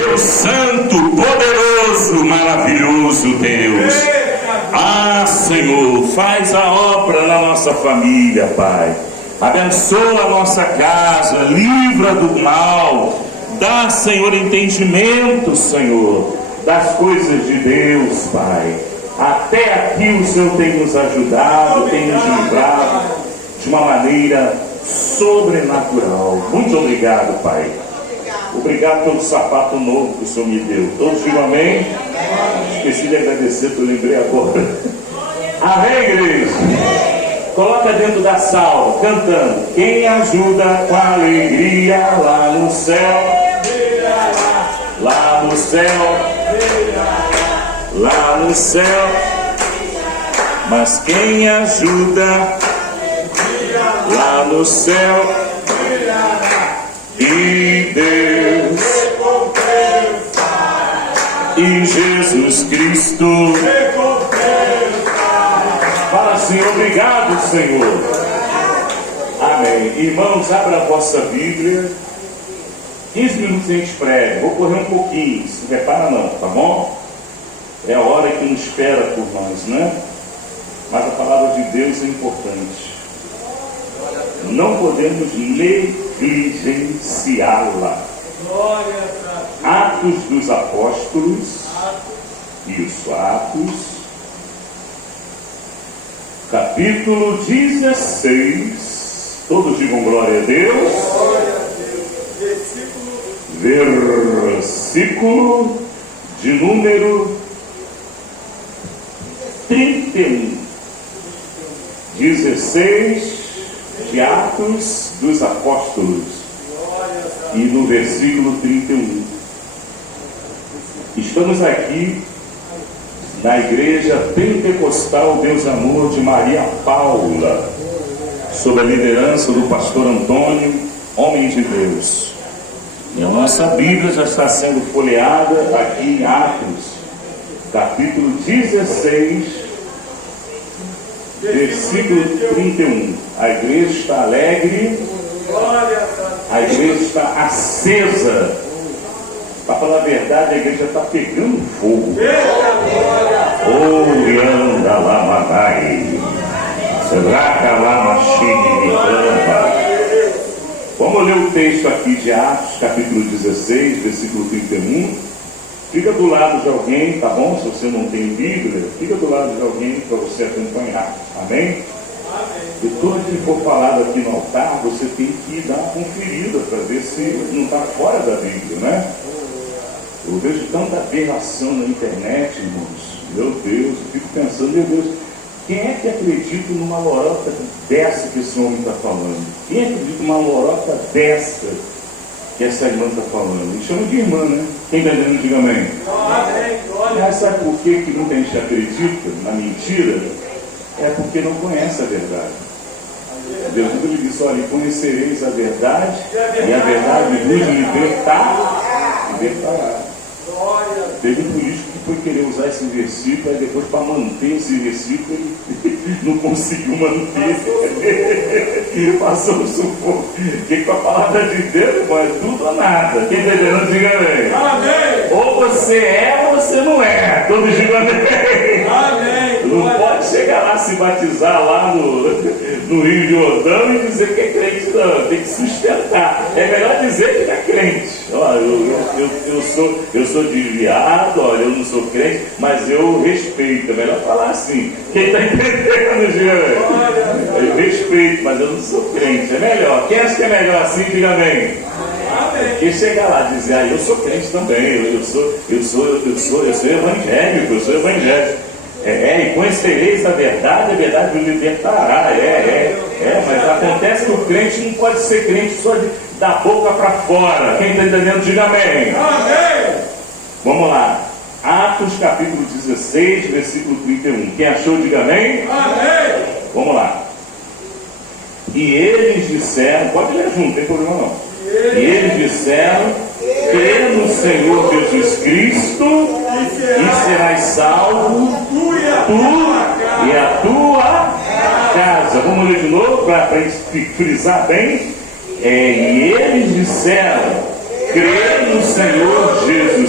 Deus Santo, poderoso, maravilhoso Deus. Ah, Senhor, faz a obra na nossa família, Pai. Abençoa a nossa casa, livra do mal. Dá, Senhor, entendimento, Senhor, das coisas de Deus, Pai. Até aqui o Senhor tem nos ajudado, tem nos livrado de uma maneira sobrenatural. Muito obrigado, Pai. Obrigado pelo sapato novo que o Senhor me deu. Todos digam amém. Esqueci de agradecer, eu lembrei agora. Amém, igreja? Coloca dentro da sala, cantando. Quem ajuda com alegria lá no céu, lá no céu, lá no céu. Mas quem ajuda lá no céu, e Deus e Jesus Cristo. Fala assim, obrigado, Senhor. Amém. Irmãos, abra a vossa Bíblia. 15 minutos a gente prega. Vou correr um pouquinho, se prepara não, tá bom? É a hora que nos espera por nós, né? Mas a palavra de Deus é importante. Não podemos negligenciá-la. Atos dos Apóstolos, isso, Atos, capítulo 16, todos digam glória a Deus, versículo de número 31, 16 de Atos dos Apóstolos, e no versículo 31. Estamos aqui na igreja pentecostal Deus Amor de Maria Paula, sob a liderança do pastor Antônio, homem de Deus. E a nossa Bíblia já está sendo folheada aqui em Atos, capítulo 16, versículo 31. A igreja está alegre, a igreja está acesa. Para falar a verdade, a igreja está pegando fogo. Orianda lamanai, racalamachini. Vamos ler o texto aqui de Atos, capítulo 16, versículo 31. Fica do lado de alguém, tá bom? Se você não tem Bíblia, fica do lado de alguém para você acompanhar. Amém? E tudo que for falado aqui no altar, você tem que dar uma conferida para ver se não está fora da Bíblia, né? Eu vejo tanta aberração na internet, irmãos. Meu Deus, eu fico pensando, meu Deus, quem é que acredita numa lorota dessa que esse homem está falando? Quem acredita numa lorota dessa que essa irmã está falando? Me chama de irmã, né? Quem está dizendo, diga amém. Mas sabe por que muita gente acredita na mentira? É porque não conhece a verdade. Deus nunca disse, olha, conhecereis a verdade, e a verdade vos libertará. Teve um político que foi querer usar esse versículo, aí depois, para manter esse versículo, ele não conseguiu manter. Passou um sufoco. Porque com a palavra de Deus, irmão, é tudo ou nada. Quem está entendendo, diga amém. Amém. Ou você é ou você não é. Todos digam amém. Amém. Não pode chegar lá, se batizar lá no Rio de Jordão e dizer que é crente, não. Tem que sustentar. É melhor dizer que não é crente. Olha, eu sou desviado, olha, eu não sou crente, mas eu respeito. É melhor falar assim. Quem está entendendo, diga amém. Eu respeito, mas eu não sou crente. É melhor. Quem acha que é melhor assim, diga amém. Porque chegar lá e dizer, eu sou crente também, eu sou evangélico, eu sou evangélico. E conhecereis a verdade vos libertará. Mas acontece que o crente não pode ser crente só da boca para fora. Quem está entendendo, diga amém. Amém. Vamos lá. Atos capítulo 16, versículo 31. Quem achou, diga amém. Amém. Vamos lá. E eles disseram, pode ler junto, não tem problema não. E eles disseram, crê no Senhor Jesus Cristo e serás salvo, tu e a tua casa. Vamos ler de novo para frisar bem. E eles disseram, crê no Senhor Jesus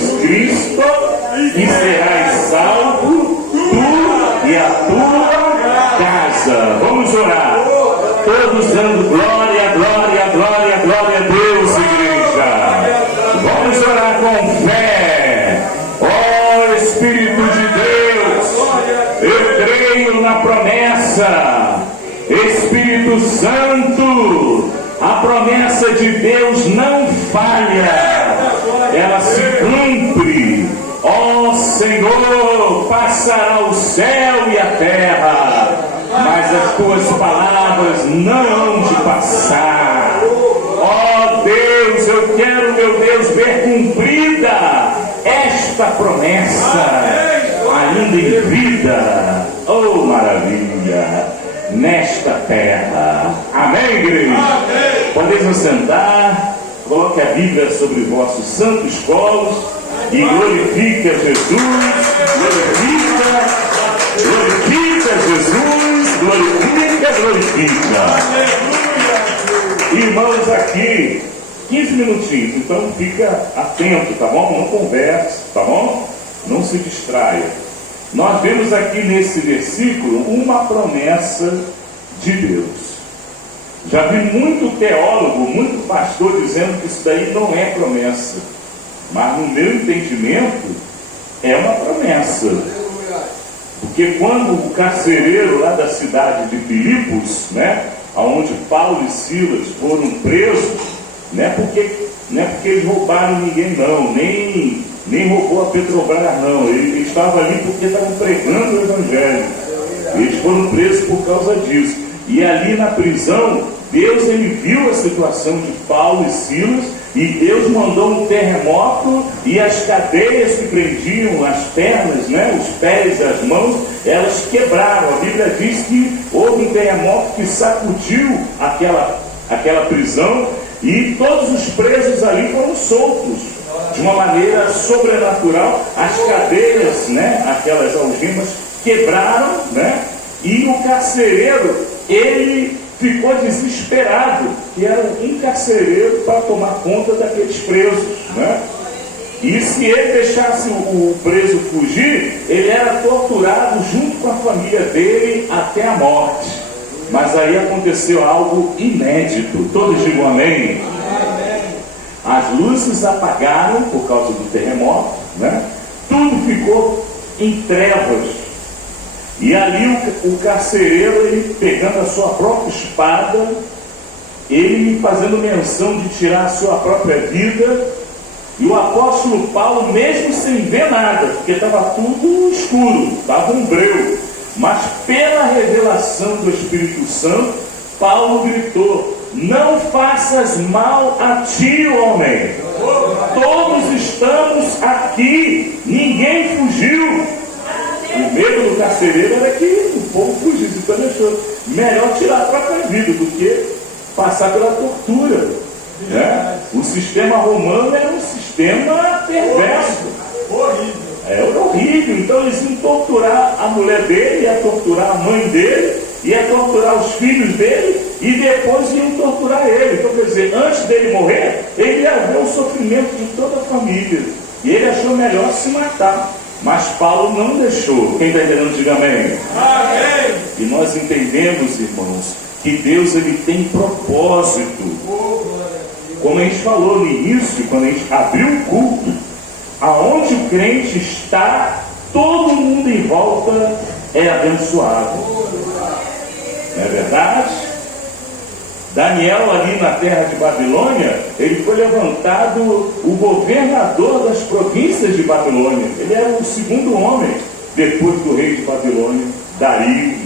Cristo e serás salvo, tu e a tua casa. Vamos orar. Todos dando glória, glória, glória, glória a Deus, igreja. Vamos orar com fé. Ó Espírito de Deus, eu creio na promessa. Espírito Santo, a promessa de Deus não falha, ela se cumpre. Ó Senhor, passará o céu e a terra, mas as tuas palavras não hão de passar. Ó Deus, eu quero, meu Deus, ver cumprida esta promessa, ainda em vida. Oh, maravilha! Nesta terra. Amém, igreja? Amém. Podeis assentar, coloque a Bíblia sobre vossos santos colos e glorifique a Jesus. Glorifica Jesus, glorifica. Irmãos, aqui 15 minutinhos, então fica atento, tá bom? Não converse, tá bom? Não se distraia. Nós vemos aqui nesse versículo uma promessa de Deus. Já vi muito teólogo, muito pastor dizendo que isso daí não é promessa, mas no meu entendimento é uma promessa. Porque quando o carcereiro lá da cidade de Filipos, onde Paulo e Silas foram presos, não é porque eles roubaram ninguém não, nem roubou a Petrobras não, ele estava ali porque estavam pregando o Evangelho. Eles foram presos por causa disso. E ali na prisão, Deus ele viu a situação de Paulo e Silas, e Deus mandou um terremoto, e as cadeias que prendiam as pernas, os pés, as mãos, elas quebraram. A Bíblia diz que houve um terremoto que sacudiu aquela prisão, e todos os presos ali foram soltos. De uma maneira sobrenatural, as cadeias, aquelas algemas quebraram, e o carcereiro, ele ficou desesperado, que era um carcereiro para tomar conta daqueles presos, E se ele deixasse o preso fugir, ele era torturado junto com a família dele até a morte. Mas aí aconteceu algo inédito. Todos digam amém? As luzes apagaram por causa do terremoto, Tudo ficou em trevas. E ali o carcereiro, ele pegando a sua própria espada, ele fazendo menção de tirar a sua própria vida, e o apóstolo Paulo, mesmo sem ver nada, porque estava tudo escuro, estava um breu, mas pela revelação do Espírito Santo, Paulo gritou: não faças mal a ti, homem. Todos estamos aqui, ninguém fugiu. O medo do carcereiro era que o povo fugisse, então ele achou melhor tirar a própria vida do que passar pela tortura. O sistema romano era um sistema perverso. Era horrível. Então eles iam torturar a mulher dele, ia torturar a mãe dele, ia torturar os filhos dele, e depois iam torturar ele. Então, quer dizer, antes dele morrer, ele ia ver o sofrimento de toda a família, e ele achou melhor se matar. Mas Paulo não deixou. Quem está entendendo, diga amém. Amém. E nós entendemos, irmãos, que Deus ele tem propósito. Como a gente falou no início, quando a gente abriu o culto, aonde o crente está, todo mundo em volta é abençoado. Não é verdade? Daniel, ali na terra de Babilônia, ele foi levantado o governador das províncias de Babilônia. Ele era o segundo homem depois do rei de Babilônia, Dario,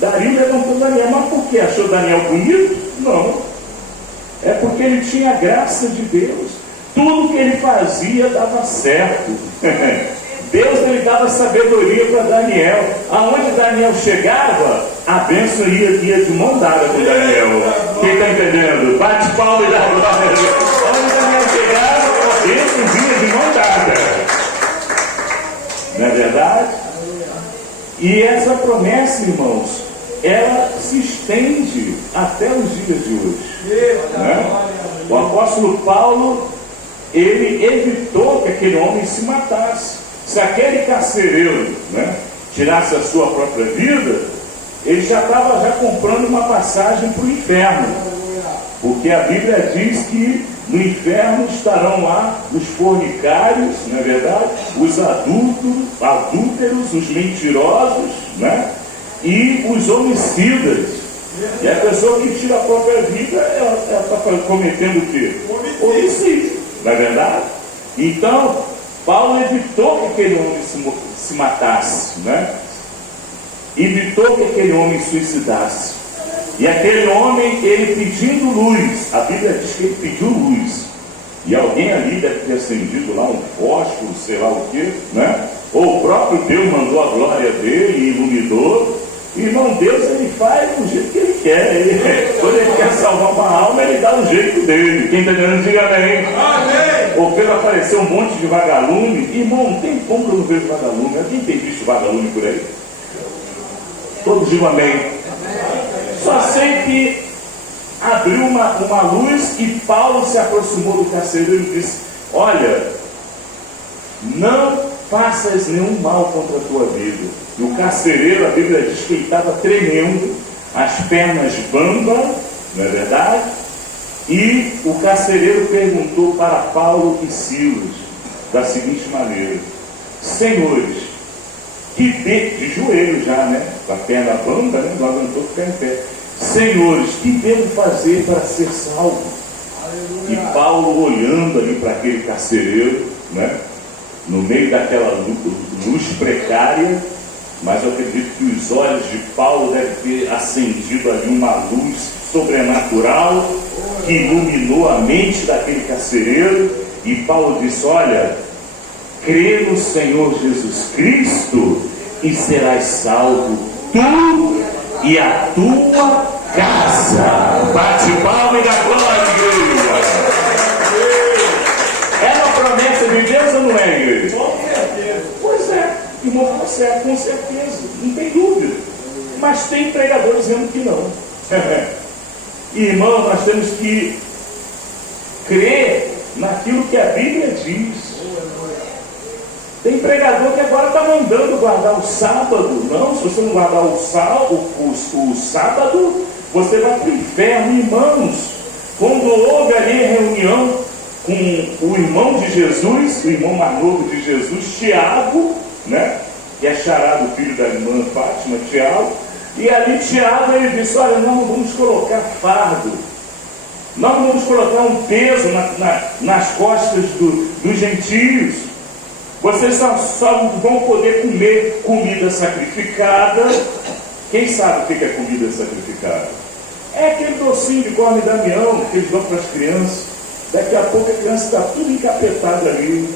Dario levantou Daniel. Mas por quê? Achou Daniel bonito? Não. É porque ele tinha a graça de Deus. Tudo que ele fazia dava certo. Deus ele dava sabedoria para Daniel. Aonde Daniel chegava, a bênção ia de mão dada com Daniel. Quem está entendendo? Bate palma e dá glória. Onde Daniel chegava, a bênção vinha de mão dada. Não é verdade? E essa promessa, irmãos, ela se estende até os dias de hoje. O apóstolo Paulo, ele evitou que aquele homem se matasse. Se aquele carcereiro, né, tirasse a sua própria vida, ele já estava comprando uma passagem para o inferno. Porque a Bíblia diz que no inferno estarão lá os fornicários, não é verdade? Os adúlteros, os mentirosos, né? E os homicidas. E a pessoa que tira a própria vida, ela está cometendo o quê? Homicídio, não é verdade? Então, Paulo evitou que aquele homem se matasse, né? Evitou que aquele homem suicidasse. E aquele homem, ele pedindo luz, a Bíblia diz que ele pediu luz. E alguém ali deve ter acendido lá um fósforo, sei lá o que, né? Ou o próprio Deus mandou a glória dele e iluminou. Irmão, Deus, ele faz do jeito que ele quer. Quando ele quer salvar uma alma, ele dá o jeito dele. Quem está entendendo, diga amém. Amém. Ou fez aparecer um monte de vagalume. Irmão, não tem como que eu não vejo vagalume. Quem tem visto vagalume por aí? Todos digam amém. Só sei que abriu uma luz e Paulo se aproximou do carcereiro e disse: olha, não faças nenhum mal contra a tua vida. E o carcereiro, a Bíblia diz que ele estava tremendo, as pernas bambam, não é verdade? E o carcereiro perguntou para Paulo e Silas da seguinte maneira: senhores, de joelho já, né? Com a perna bamba, né? Não aguentou ficar em pé. Senhores, que devo fazer para ser salvo? Aleluia. E Paulo olhando ali para aquele carcereiro, né? No meio daquela luz precária, mas eu acredito que os olhos de Paulo devem ter acendido ali uma luz sobrenatural que iluminou a mente daquele carcereiro. E Paulo disse: olha, crê no Senhor Jesus Cristo e serás salvo, tu e a tua casa. Bate palma e dá glória, igreja. É uma promessa de Deus ou não é, igreja? Com certeza. Pois é, irmão, com certeza, não tem dúvida. Mas tem pregadores dizendo que não. Irmão, nós temos que crer naquilo que a Bíblia diz. Tem pregador que agora está mandando guardar o sábado. Não, se você não guardar o sábado, você vai para o inferno. Irmãos, quando houve ali a reunião com o irmão de Jesus, o irmão mais novo de Jesus, Tiago, né? Que é xará do filho da irmã Fátima, Tiago. E ali Tiago, ele disse: olha, nós não vamos colocar fardo, nós não vamos colocar um peso nas costas dos gentios. Vocês só vão poder comer comida sacrificada. Quem sabe o que é comida sacrificada? É aquele docinho de Corme e Damião que eles dão para as crianças. Daqui a pouco a criança está tudo encapetada ali.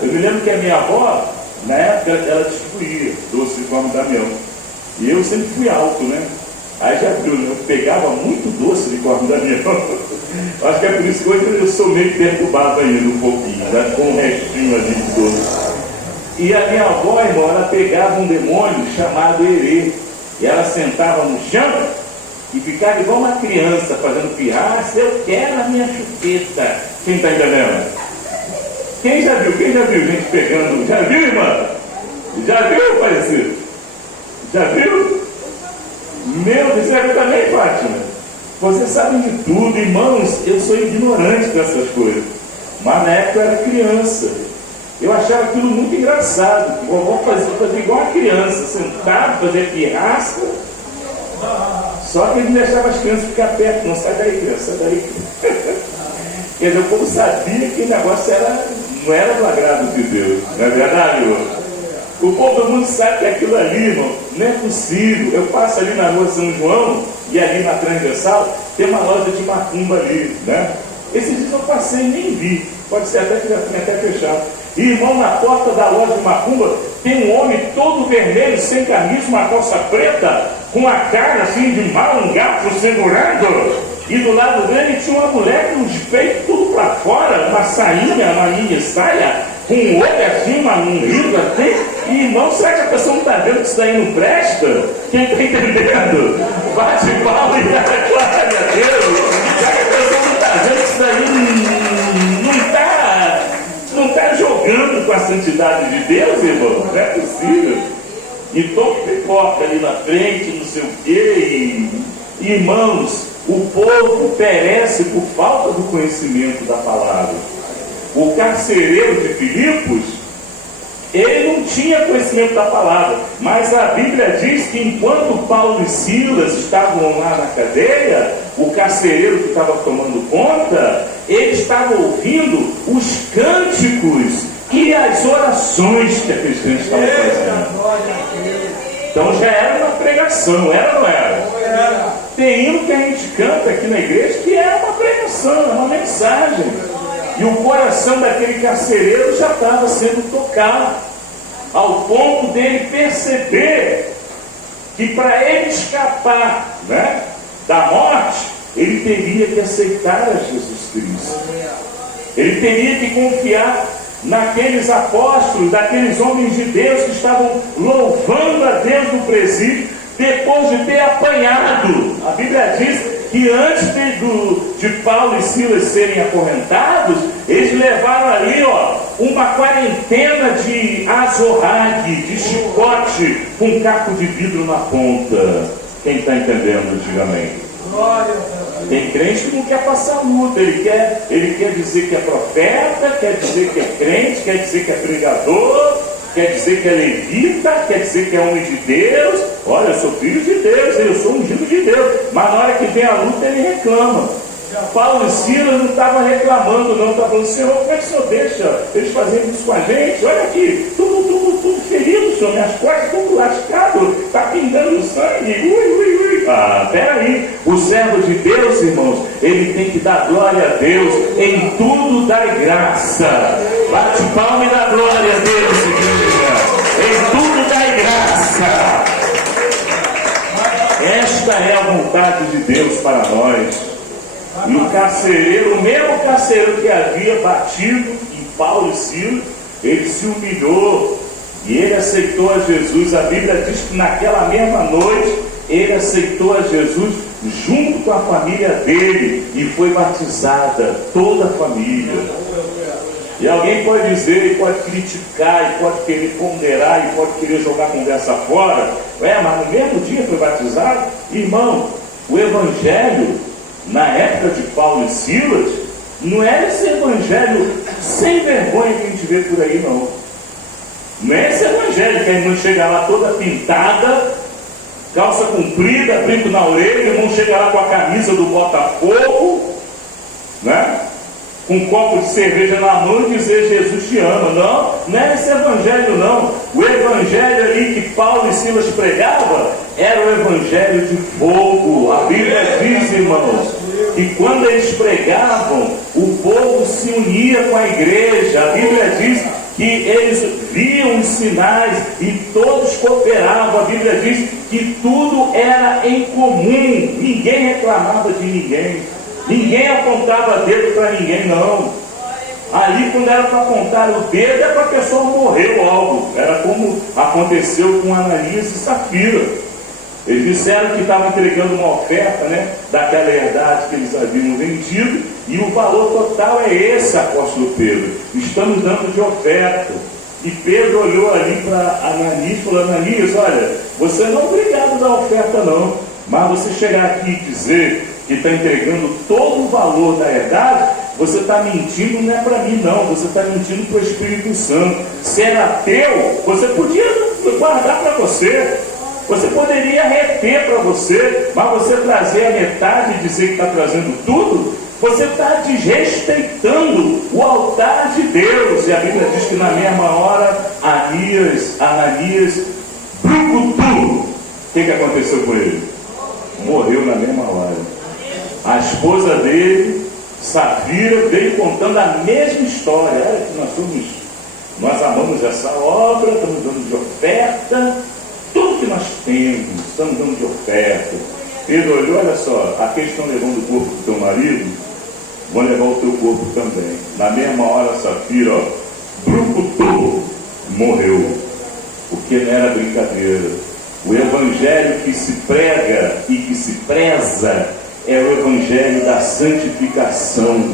Eu me lembro que a minha avó, na época, ela distribuía doce de Corme e Damião. E eu sempre fui alto, né? Aí já viu, né? Eu pegava muito doce de Corme e Damião. Acho que é por isso que hoje eu sou meio perturbado ainda um pouquinho, né? Com um restinho ali de doce. E a minha avó, irmão, ela pegava um demônio chamado Herê. E ela sentava no chão e ficava igual uma criança fazendo pirraça. Eu quero a minha chupeta. Quem está entendendo? Quem já viu gente pegando? Já viu, irmã? Já viu, parecido? Já viu? Meu Deus, você viu também, Fátima? Vocês sabem de tudo, irmãos. Eu sou ignorante dessas coisas. Mas na época eu era criança. Eu achava aquilo muito engraçado. Que vovó fazia igual a criança, sentado, fazer pirraça. Só que ele não deixava as crianças ficar perto. Não, sai daí, criança, sai daí. Quer dizer, o povo sabia que o negócio não era do agrado de Deus. Não é verdade, irmão? O povo do mundo sabe que aquilo ali, irmão, não é possível. Eu passo ali na rua São João e ali na Transversal tem uma loja de macumba ali, né? Esses dias eu passei e nem vi. Pode ser até que já tenha até fechado. E, irmão, na porta da loja de macumba tem um homem todo vermelho, sem camisa, uma calça preta, com a cara assim de mal, um gato segurando. E do lado dele tinha uma mulher com os peitos tudo para fora, uma sainha, uma mini saia, com um olho assim, um riso assim. E, irmão, será que a pessoa não está vendo que isso daí não presta? Quem está entendendo? Bate palma e dá glória a Deus. Será que a pessoa não está vendo que isso daí não está dialogando com a santidade de Deus, irmão? Não é possível. E tome pipoca ali na frente, não sei o quê. E, irmãos, o povo perece por falta do conhecimento da palavra. O carcereiro de Filipos, ele não tinha conhecimento da palavra, mas a Bíblia diz que enquanto Paulo e Silas estavam lá na cadeia, o carcereiro que estava tomando conta, ele estava ouvindo os cânticos e as orações que aqueles crentes estavam fazendo. Então já era uma pregação, era ou não era? Tem hino que a gente canta aqui na igreja que é uma pregação, é uma mensagem. E o coração daquele carcereiro já estava sendo tocado, ao ponto dele perceber que para ele escapar, né, da morte, ele teria que aceitar a Jesus Cristo. Ele teria que confiar naqueles apóstolos, daqueles homens de Deus que estavam louvando a Deus no presídio, depois de ter apanhado. A Bíblia diz que antes de Paulo e Silas serem acorrentados, eles levaram ali, uma quarentena de azorrague, de chicote, com um caco de vidro na ponta. Quem está entendendo, diga amém. Tem crente que não quer passar luta, ele quer dizer que é profeta, quer dizer que é crente, quer dizer que é pregador, quer dizer que é levita, quer dizer que é homem de Deus. Olha, eu sou filho de Deus, eu sou ungido de Deus. Mas na hora que vem a luta, ele reclama. Paulo e Silas não estavam reclamando, não. Estavam falando: Senhor, como é que o Senhor deixa eles fazerem isso com a gente? Olha aqui, tudo ferido, Senhor, minhas costas tudo lascado, está pingando sangue. Peraí, o servo de Deus, irmãos, ele tem que dar glória a Deus, em tudo dá graça. Bate palma e dá glória a Deus, igreja. Em tudo dá graça. Esta é a vontade de Deus para nós. E o carcereiro, o mesmo carcereiro que havia batido em Paulo e Silas, ele se humilhou e ele aceitou a Jesus. A Bíblia diz que naquela mesma noite ele aceitou a Jesus junto com a família dele e foi batizada, toda a família. E alguém pode dizer, e pode criticar, e pode querer ponderar, e pode querer jogar a conversa fora. Mas no mesmo dia foi batizado? Irmão, o evangelho na época de Paulo e Silas não era esse evangelho sem vergonha que a gente vê por aí, não. Não é esse evangelho que a irmã chega lá toda pintada, calça comprida, brinco na orelha, o irmão chega lá com a camisa do Botafogo, né? Com um copo de cerveja na mão e dizer: Jesus te ama. Não é esse evangelho, não. O evangelho ali que Paulo e Silas pregavam era o evangelho de fogo. A Bíblia diz, irmãos, que quando eles pregavam, o povo se unia com a igreja. A Bíblia diz que eles viam os sinais e todos cooperavam. A Bíblia diz que tudo era em comum, ninguém reclamava de ninguém, ninguém apontava dedo para ninguém, não. Ali, quando era para apontar o dedo, é para a pessoa morrer logo. Era como aconteceu com Ananias e Safira. Eles disseram que estavam entregando uma oferta, né, daquela herdade que eles haviam vendido, e o valor total é esse, apóstolo Pedro. Estamos dando de oferta. E Pedro olhou ali para Ananias e falou: Ananias, olha, você não é obrigado a dar oferta não, mas você chegar aqui e dizer que está entregando todo o valor da herdade, você está mentindo, não é para mim não, você está mentindo para o Espírito Santo. Se era teu, você podia guardar para você. Você poderia reter para você, mas você trazer a metade e dizer que está trazendo tudo, você está desrespeitando o altar de Deus. E a Bíblia diz que na mesma hora, Ananias, brucutu. O que aconteceu com ele? Morreu na mesma hora. A esposa dele, Safira, veio contando a mesma história. Olha que nós amamos essa obra, estamos dando de oferta. Tudo que nós temos, estamos dando de oferta. Pedro olhou: olha só, aqueles que estão levando o corpo do teu marido, vão levar o teu corpo também. Na mesma hora, Safira, brucutu, morreu. Porque não era brincadeira. O evangelho que se prega e que se preza é o evangelho da santificação.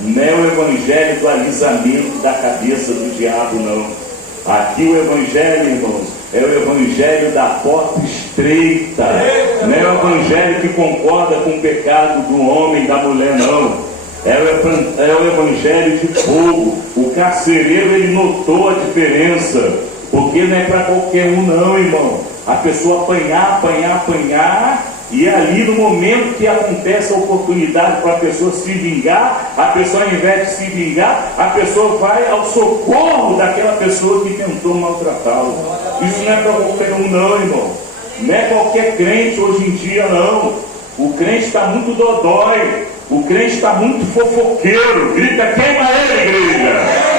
Não é o evangelho do alisamento da cabeça do diabo, não. Aqui o evangelho, irmãos, é o evangelho da porta estreita. Não é o evangelho que concorda com o pecado do homem e da mulher, não. É o evangelho de fogo. O carcereiro, ele notou a diferença, porque não é para qualquer um, não, irmão. A pessoa apanhar, e ali no momento que acontece a oportunidade para a pessoa se vingar, a pessoa, ao invés de se vingar, a pessoa vai ao socorro daquela pessoa que tentou maltratá-lo. Isso não é para qualquer um, não, irmão. Não é qualquer crente hoje em dia, não. O crente está muito dodói, o crente está muito fofoqueiro. Grita, queima ele, igreja!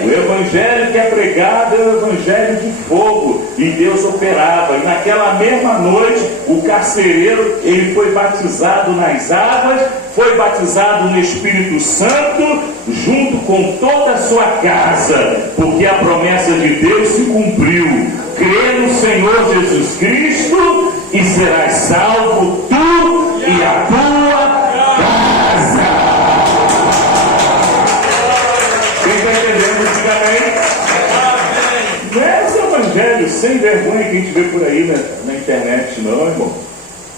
O evangelho que é pregado é o evangelho de fogo, e Deus operava. E naquela mesma noite, o carcereiro, ele foi batizado nas águas, foi batizado no Espírito Santo, junto com toda a sua casa, porque a promessa de Deus se cumpriu. Crê no Senhor Jesus Cristo e serás salvo, tu e a tua casa. Quem está entendendo, diga amém. Não é esse evangelho sem vergonha que a gente vê por aí na internet, não, irmão.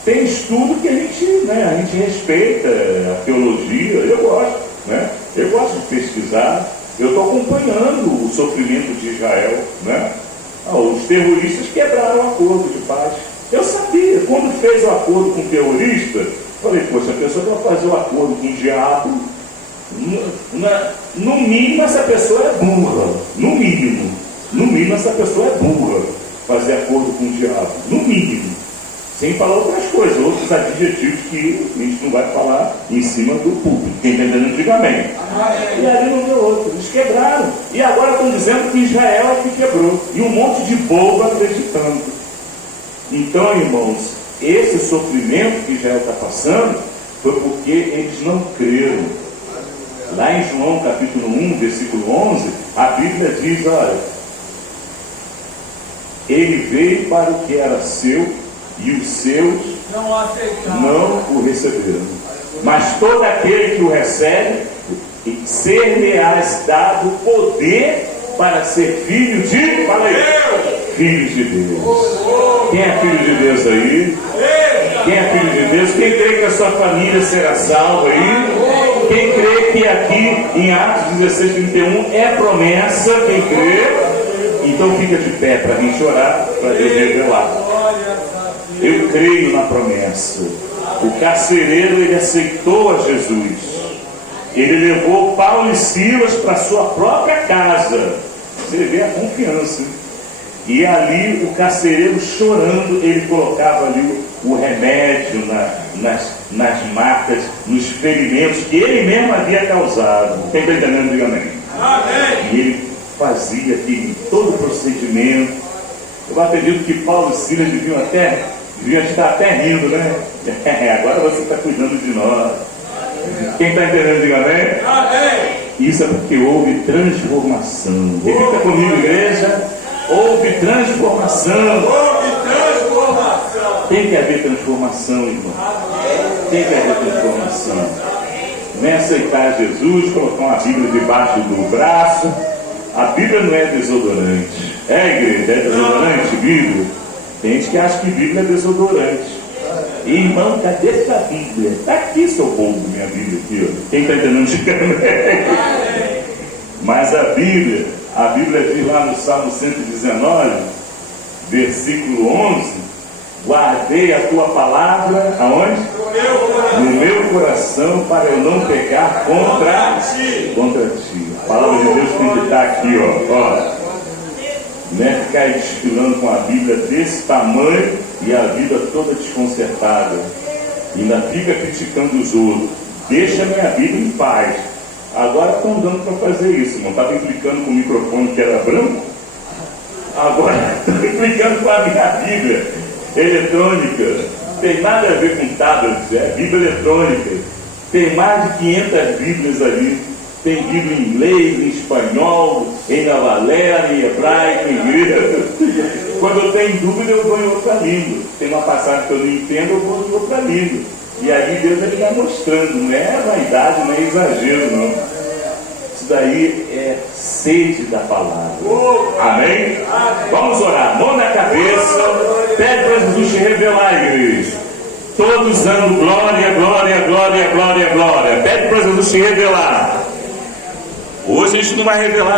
Tem estudo que a gente respeita, a teologia. Eu gosto, né? Eu gosto de pesquisar. Eu estou acompanhando o sofrimento de Israel, né? Os terroristas quebraram o acordo de paz. Eu sabia, quando fez o acordo com o terrorista, falei, poxa, a pessoa vai fazer o acordo com o diabo, no mínimo essa pessoa é burra. No mínimo essa pessoa é burra, fazer acordo com o diabo, no mínimo. Sem falar outras coisas, outros adjetivos que a gente não vai falar em cima do público, quem entendeu antigamente. E ali não deu outro, eles quebraram. E agora estão dizendo que Israel é que quebrou. E um monte de bobo acreditando. Então, irmãos, esse sofrimento que Israel está passando foi porque eles não creram. Lá em João capítulo 1, versículo 11, a Bíblia diz, olha, ele veio para o que era seu, e os seus não o receberam. Mas todo aquele que o recebe, ser-lhe-ás dado poder para ser filho de... Fala aí. Filhos de Deus. Quem é filho de Deus aí? Quem é filho de Deus? Quem crê que a sua família será salva aí? Quem crê que aqui em Atos 16:31 é promessa? Quem crê? Então fica de pé para a gente orar, para Deus revelar. Eu creio na promessa. O carcereiro, ele aceitou a Jesus. Ele levou Paulo e Silas para sua própria casa. Você vê a confiança. E ali o carcereiro, chorando, ele colocava ali o remédio nas marcas, nos ferimentos que ele mesmo havia causado. Quem está entendendo, diga amém. E ele fazia aqui todo o procedimento. Eu acredito que Paulo e Silas deviam estar até rindo, né? Agora você está cuidando de nós. Quem está entendendo, diga amém. Isso é porque houve transformação. Repita comigo, igreja. Houve transformação. Tem que haver transformação, irmão. Tem que haver transformação. Vem aceitar Jesus, colocar uma Bíblia debaixo do braço. A Bíblia não é desodorante. É, igreja? É desodorante, Bíblia? Tem gente que acha que Bíblia é desodorante. Irmão, cadê sua Bíblia? Está aqui, seu povo, minha Bíblia aqui, ó. Quem está entendendo? Mas a Bíblia diz lá no Salmo 119, versículo 11, guardei a tua palavra, aonde? No meu coração, para eu não pecar contra ti. A palavra de Deus tem que estar aqui, ó. Não é ficar desfilando com a Bíblia desse tamanho e a vida toda desconcertada. E ainda fica criticando os outros. Deixa a minha Bíblia em paz. Agora estão dando para fazer isso, irmão. Estava implicando com o microfone que era branco. Agora estão implicando com a minha Bíblia eletrônica. Tem nada a ver com tablet, é Bíblia eletrônica. Tem mais de 500 Bíblias ali. Tem Bíblia em inglês, em espanhol, em Valera, em hebraico, em grego. Quando eu tenho dúvida, eu vou em outra língua. Tem uma passagem que eu não entendo, eu vou em outra língua. E aí Deus ele vai mostrando, não é vaidade, não é exagero, não. Isso daí é sede da palavra. Amém? Vamos orar. Mão na cabeça. Pede para Jesus te revelar, igreja. Todos dando glória, glória, glória, glória, glória. Pede para Jesus te revelar. Hoje a gente não vai revelar.